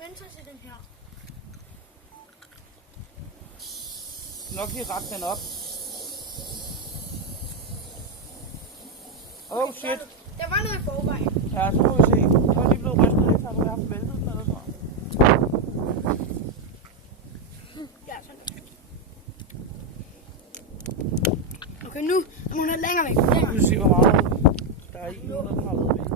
Mentos i den her. Nok lige rette den op. Oh shit. Der var noget i forvejen. Ja, så må vi se. Jeg er lige blevet rystet lidt, så jeg har haft væltet den eller sådan. Ja, sådan. Okay, nu er hun længere væk. Længere. Nu se, hvor meget der er i 130 meter.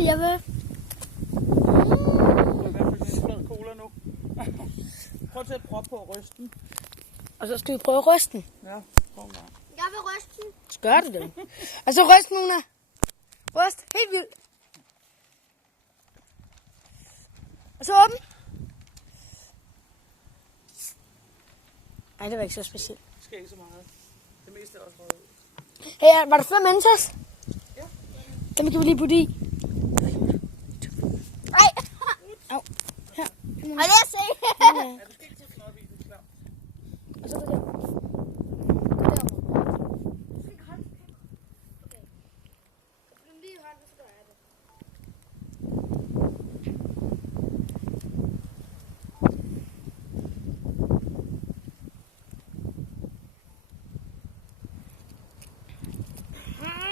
Jeg vil. Cola nu. Prøv til at proppe på at ryste den. Og så skal vi prøve at ryste den. Ja, prøv bare. Jeg vil ryste den. Gør det det? Og så ryst, Mona. Ryst. Helt vildt. Og så åben. Ej, det var ikke så specielt. Det skal ikke så meget. Det meste er også røget ud. Hey, var der flere Mentos? Ja. Dem kan vi lige putte i. Ej. Au. Her. Ej, det er se. Ja, du skal ikke tage den op i, det er klart. Og så gå der. Gå derovre. Okay. Dem lige i hånden, så gør jeg det.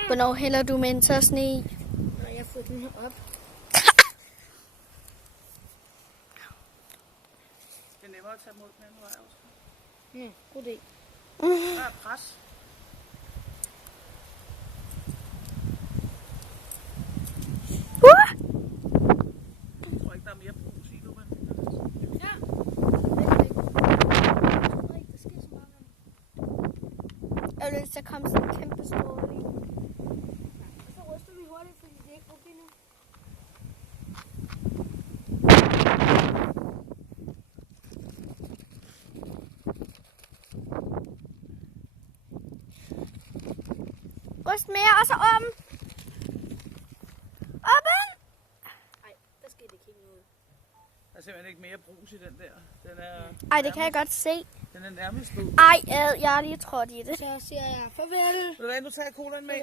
Hvornår hælder du Mentos'en i? Når jeg får den her op. Det er nemmere at tage mod den anden vej også. God idé. Der er pres. Jeg tror ikke, der er mere brug i nu, men... Ja. Jeg vil ønske, der kom sådan en kæmpe stråle i. Og så ryster vi hurtigt, fordi det er ikke okay nu. Ryst mere, og så åben. Åben! Nej, der skete ikke helt noget. Der er simpelthen ikke mere brus i den der. Den er Ej, det kan jeg godt se. Den er nærmest ud. Ej, jeg har lige trådt i det. Så siger jeg farvel. Vil du hvad, nu tager jeg colaen med?